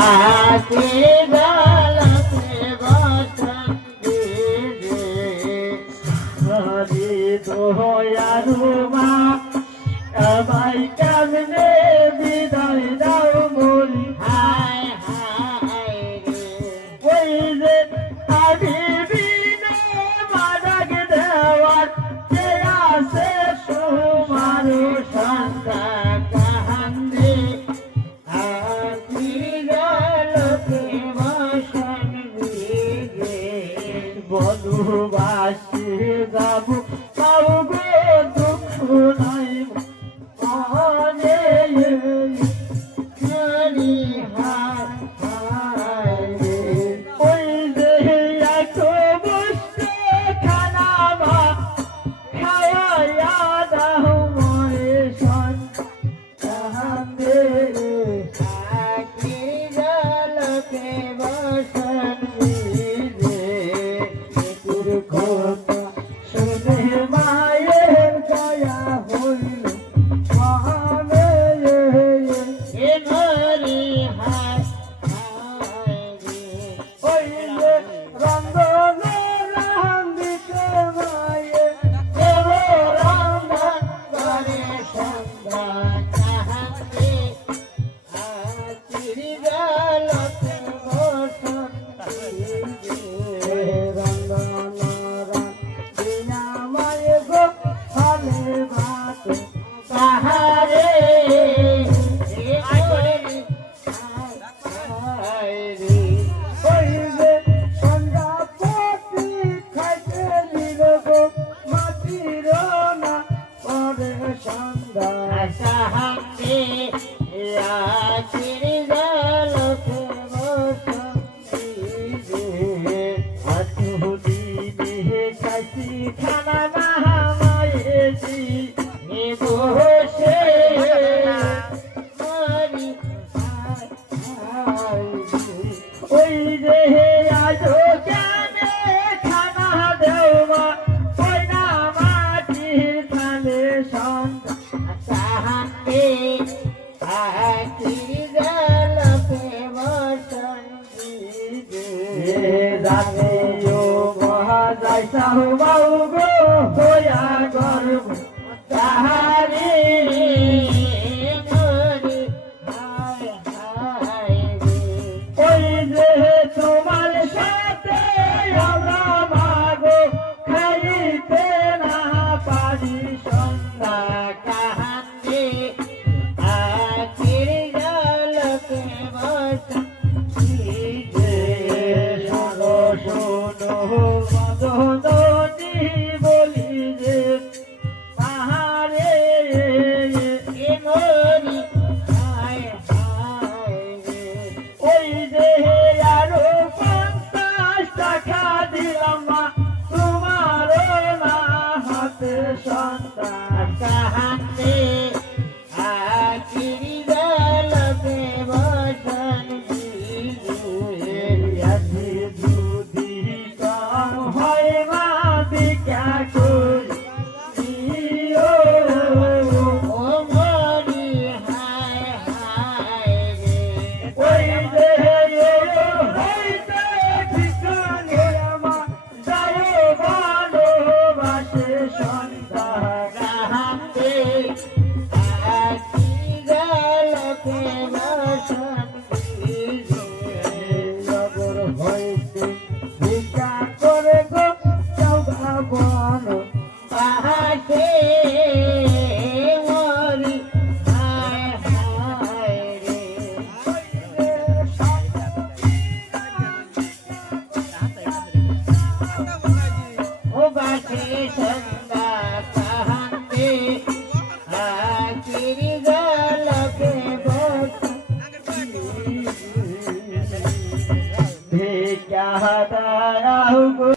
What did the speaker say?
আকি গলতে বসন হরি দয়ালু মা আমায় কেমনে বিদায় দাও মরি হায় হায় রে ওই যে আমি বিনে মাদাগ দেওয়ার কে আছে সুমারু সন্তা কাহান্দি আকি গলতে বসন বধুবাসী যাবো পাও গো দুঃখ নাই মনে হরি হায় হায় রে ওই যে এক বসে খানা মা খাওয়া দাও মরে সন কান্দে আকি গলতে বসন কথা শুনে মায়ের দয়া হইল মহানে মরি হায় হায় রে ওই যে রন্ধন রান্দিতে মায়ে দেব রন্ধন করে সন্ধ্যা কাহাতে আচির গলতে বসন খানা মাহামায়েছি বসে ওই যে আজ কেনে খানা দেওয়া ওই না মাটির থালে সন্তাহান্তে আকি গলতে বসন জানিও মহাজয় সাহু বাউ গো হইয়া গর্ব তাহারি মরি হায় হায় রে ওই যে তোমার সাথে আমরা মাগো খাইতে না পারি সন্ধ্যা কাহান্তে আখির গলতে বসন